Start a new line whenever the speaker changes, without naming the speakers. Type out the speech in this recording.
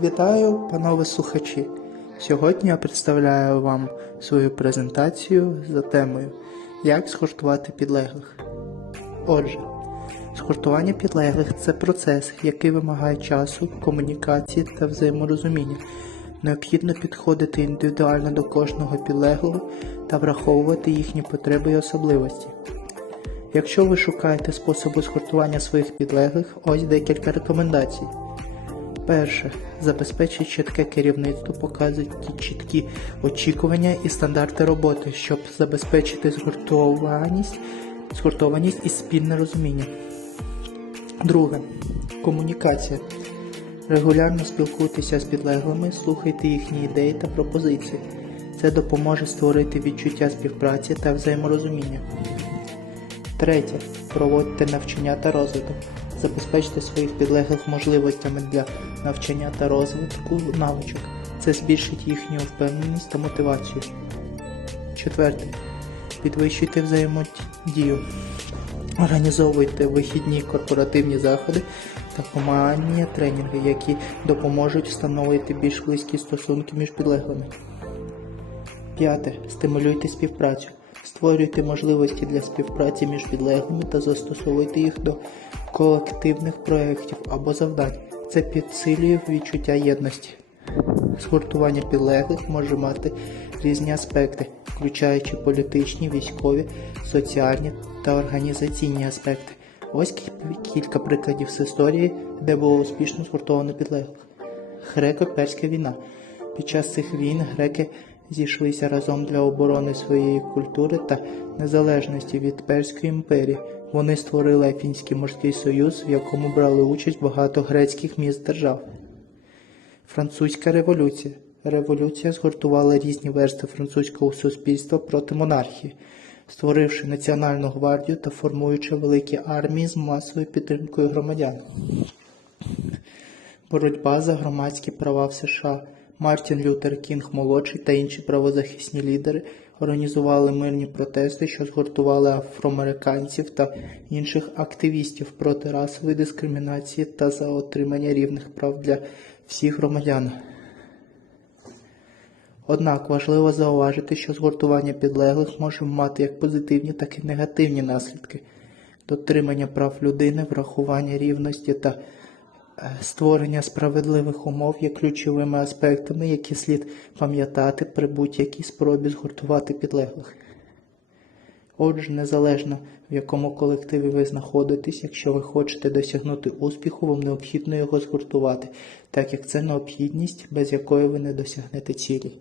Вітаю, панове слухачі! Сьогодні я представляю вам свою презентацію за темою Як згуртувати підлеглих. Отже, згуртування підлеглих це процес, який вимагає часу, комунікації та взаєморозуміння. Необхідно підходити індивідуально до кожного підлеглого та враховувати їхні потреби і особливості. Якщо ви шукаєте способи згуртування своїх підлеглих, ось декілька рекомендацій. Перше. Забезпечить чітке керівництво, показують чіткі очікування і стандарти роботи, щоб забезпечити згуртованість, згуртованість і спільне розуміння. Друге. Комунікація. Регулярно спілкуйтеся з підлеглими, слухайте їхні ідеї та пропозиції. Це допоможе створити відчуття співпраці та взаєморозуміння. Третє. Проводьте навчання та розвиток. Забезпечте своїх підлеглих можливостями для навчання та розвитку навичок. Це збільшить їхню впевненість та мотивацію. Четверте. Підвищуйте взаємодію. Організовуйте вихідні корпоративні заходи та командні тренінги, які допоможуть встановити більш близькі стосунки між підлеглими. П'яте. Стимулюйте співпрацю. Створюйте можливості для співпраці між підлеглими та застосовуйте їх до колективних проєктів або завдань. Це підсилює відчуття єдності. Згуртування підлеглих може мати різні аспекти, включаючи політичні, військові, соціальні та організаційні аспекти. Ось кілька прикладів з історії, де було успішно згуртовано підлеглих. Греко-перська війна. Під час цих війн греки зійшлися разом для оборони своєї культури та незалежності від Перської імперії. Вони створили Афінський морський союз, в якому брали участь багато грецьких міст держав. Французька революція. Революція згуртувала різні верстви французького суспільства проти монархії, створивши національну гвардію та формуючи великі армії з масовою підтримкою громадян. Боротьба за громадські права в США. Мартін Лютер Кінг молодший та інші правозахисні лідери організували мирні протести, що згуртували афроамериканців та інших активістів проти расової дискримінації та за отримання рівних прав для всіх громадян. Однак важливо зауважити, що згуртування підлеглих може мати як позитивні, так і негативні наслідки. Дотримання прав людини, врахування рівності та створення справедливих умов є ключовими аспектами, які слід пам'ятати при будь-якій спробі згуртувати підлеглих. Отже, незалежно в якому колективі ви знаходитесь, якщо ви хочете досягнути успіху, вам необхідно його згуртувати, так як це необхідність, без якої ви не досягнете цілі.